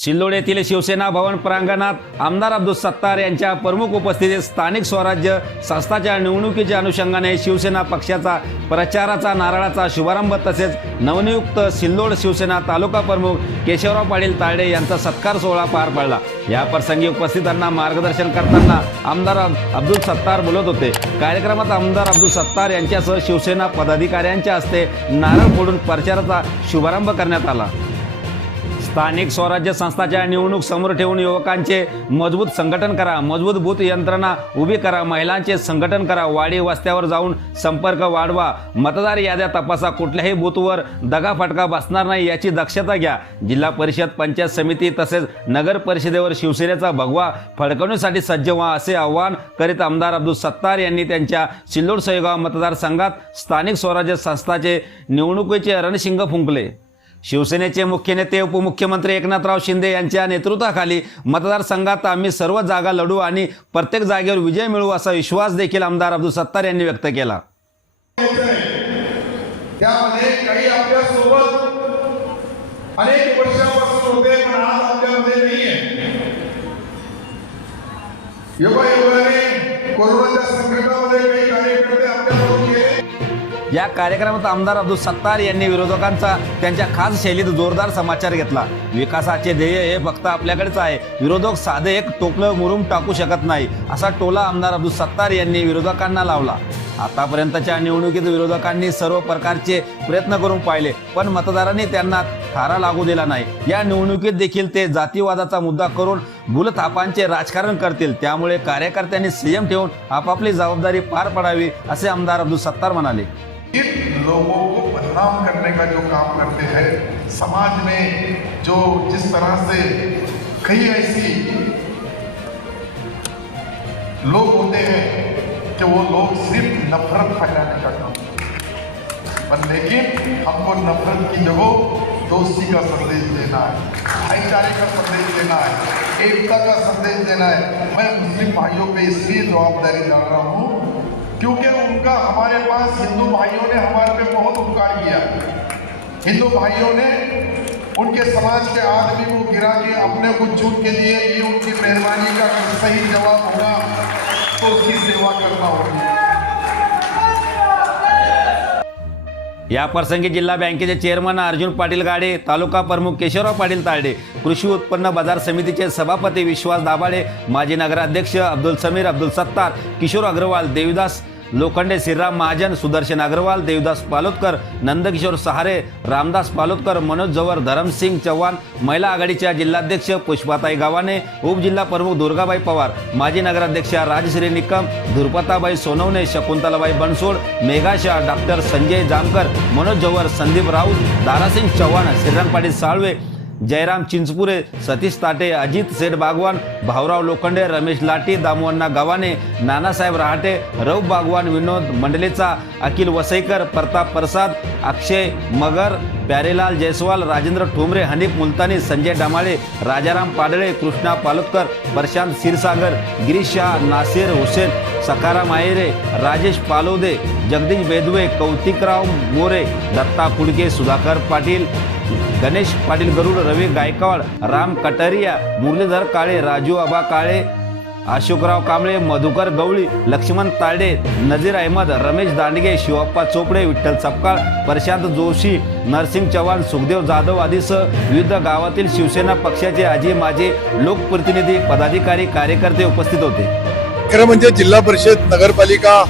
सिल्लोड येथील शिवसेना भवन प्रांगणात आमदार अब्दुल सत्तार यांच्या प्रमुख उपस्थितीत स्थानिक स्वराज्य संस्थाच्या निवडणुकीच्या अनुषंगाने शिवसेना पक्षाचा प्रचाराचा नारळाचा शुभारंभ तसेच नवनियुक्त सिल्लोड शिवसेना तालुका प्रमुख केशवराव पाटील तायडे यांचा सत्कार सोहळा पार पडला. या प्रसंगी उपस्थितांना मार्गदर्शन करताना आमदार अब्दुल सत्तार बोलत होते. कार्यक्रमात आमदार अब्दुल सत्तार यांच्यासह शिवसेना पदाधिकाऱ्यांच्या हस्ते नारळ फोडून प्रचाराचा शुभारंभ करण्यात आला. स्थानिक स्वराज्य संस्थाच्या निवडणूक समोर ठेवून युवकांचे मजबूत संघटन करा मजबूत बूथ यंत्रणा उभी करा महिलांचे संघटन करा वाडी वस्त्यावर जाऊन संपर्क वाढवा. मतदार याद्या तपासा कुठल्याही बूथवर दगाफटका बसणार नाही याची दक्षता घ्या. जिल्हा परिषद पंचायत समिती तसेच नगर परिषदेवर शिवसेनेचा भगवा फडकवण्यासाठी सज्ज व्हा असे आवाहन करीत आमदार अब्दुल सत्तार यांनी त्यांच्या सिल्लोड सयगाव मतदारसंघात स्थानिक स्वराज्य संस्थाचे निवडणुकीचे रणशिंग फुंकले. शिवसेनेचे मुख्य नेते उपमुख्यमंत्री एकनाथराव शिंदे यांच्या नेतृत्वाखाली मतदारसंघात आम्ही सर्व जागा लढू आणि प्रत्येक जागेवर विजय मिळवू असा विश्वास देखील आमदार अब्दुल सत्तार यांनी व्यक्त केला. त्यामध्ये काही आपल्यासोबत अनेक वर्षापासून होते पण आज आपल्यामध्ये नाहीये. योगायोगाने कोरोनाच्या संकटामध्ये काही कार्यकर्ते आपल्याबरोबर या कार्यक्रमात आमदार अब्दुल सत्तार यांनी विरोधकांचा त्यांच्या खास शैलीत जोरदार समाचार घेतला. विकासाचे ध्येय हे फक्त आपल्याकडेच आहे. विरोधक साधे एक टोपलं मुरुम टाकू शकत नाही असा टोला आमदार अब्दुल सत्तार यांनी विरोधकांना लावला. आतापर्यंतच्या निवडणुकीत विरोधकांनी सर्व प्रकारचे प्रयत्न करून पाहिले पण मतदारांनी त्यांना थारा लागू दिला नाही. या निवडणुकीत देखील ते जातीवादाचा मुद्दा करून भूलथापांचे राजकारण करतील. त्यामुळे कार्यकर्त्यांनी संयम ठेवून आपापली जबाबदारी पार पडावी असे आमदार अब्दुल सत्तार म्हणाले. इन लोगों को बदनाम करने का जो काम करते हैं, समाज में जो जिस तरह से कई ऐसी लोग होते हैं कि वो लोग सिर्फ़ नफरत फैलाने का काम पर लेकिन हमको नफरत की जगह दोस्ती का संदेश देना है, भाईचारे का संदेश देना है, एकता का संदेश देना है। मैं मुस्लिम भाइयों पे इसलिए जवाबदारी डाल रहा हूँ क्योंकि उनका हमारे पास हिंदू भाइयों ने हमारे पे बहुत उपकार किया। हिंदू भाइयों ने उनके समाज के आदमी को गिरा के अपने को चुन के लिए ये उनकी मेहरबानी का सही जवाब होगा तो उसकी सेवा करना होगी या प्रसंगी जिल्हा बँकेचे चेअरमन अर्जुन पाटील गाडे तालुका प्रमुख केशवराव पाटील तायडे कृषी उत्पन्न बाजार समितीचे सभापती विश्वास दाभाडे माजी नगराध्यक्ष अब्दुल समीर अब्दुल सत्तार किशोर अग्रवाल देविदास लोखंडे श्रीराम महाजन सुदर्शन अग्रवाल देवदास पालोदकर नंदकिशोर सहारे रामदास पालोदकर मनोज जवर धरमसिंग चव्हाण महिला आघाडीच्या जिल्हाध्यक्ष पुष्पाताई गावाने उपजिल्हा प्रमुख दुर्गाबाई पवार माजी नगराध्यक्षा राजश्री निकम धुरपताबाई सोनवणे शकुंतलाबाई बनसोड मेघाशा डॉक्टर संजय जामकर मनोज जवर संदीप राऊत दारासिंग चव्हाण श्रीराम पाटील साळवे जयराम चिंचपुरे सतीश ताटे अजित सेठ बागवान भाऊराव लोखंडे रमेश लाटी दामोअण्णा गव्हाणे नानासाहेब रहाटे रव बागवान विनोद मंडलेचा अखिल वसईकर प्रताप प्रसाद अक्षय मगर प्यारेलाल जयस्वाल राजेंद्र ठोंबरे हनीफ मुलतानी संजय डामाळे राजाराम पाडळे कृष्णा पालुतकर प्रशांत क्षीरसागर गिरीश शाह नासिर हुसेन सखाराम आयरे राजेश पालोदे जगदीश बेदवे कौतिकराव मोरे दत्ता फुडके सुधाकर पाटील गणेश पाटील गरुड रवी गायकवाड राम कटारिया मुरलीधर काळे राजू आबा काळे अशोकराव कांबळे मधुकर गवळी लक्ष्मण ताडे नजीर अहमद रमेश दांडगे शिवप्पा चोपडे विठ्ठल सपकाळ प्रशांत जोशी नरसिंग चव्हाण सुखदेव जाधव आदीसह विविध गावातील शिवसेना पक्षाचे आजी माजी लोकप्रतिनिधी पदाधिकारी कार्यकर्ते उपस्थित होते. खरं म्हणजे जिल्हा परिषद नगरपालिका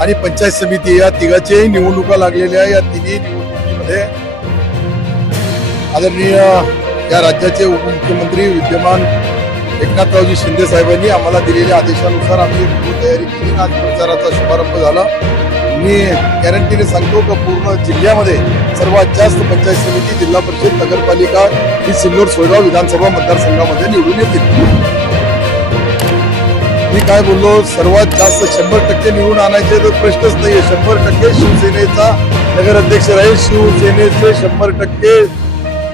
आणि पंचायत समिती या तिघाच्याही निवडणुका लागलेल्या या तिन्ही निवडणुकीमध्ये आदरणीय या राज्याचे उपमुख्यमंत्री विद्यमान एकनाथरावजी शिंदे साहेबांनी आम्हाला दिलेल्या आदेशानुसार आम्ही तयारी केली आज प्रचाराचा शुभारंभ झाला. मी गॅरंटीने सांगतो की पूर्ण जिल्ह्यामध्ये सर्वात जास्त पंचायत समिती जिल्हा परिषद नगरपालिका ही सिल्लोड सोयगाव विधानसभा मतदारसंघामध्ये निवडून येतील. मी काय बोललो सर्वात जास्त शंभर टक्के निवडून आणायचे तर प्रश्नच नाहीये. शंभर टक्के शिवसेनेचा नगराध्यक्ष राहील. शिवसेनेचे शंभर टक्के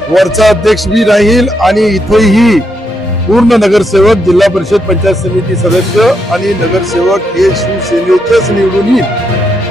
वरचा अध्यक्ष बी राहील आणि इथेही पूर्ण नगरसेवक जिल्हा परिषद पंचायत समिती सदस्य आणि नगरसेवक हे शिवसेनेचेच निवडून येईल.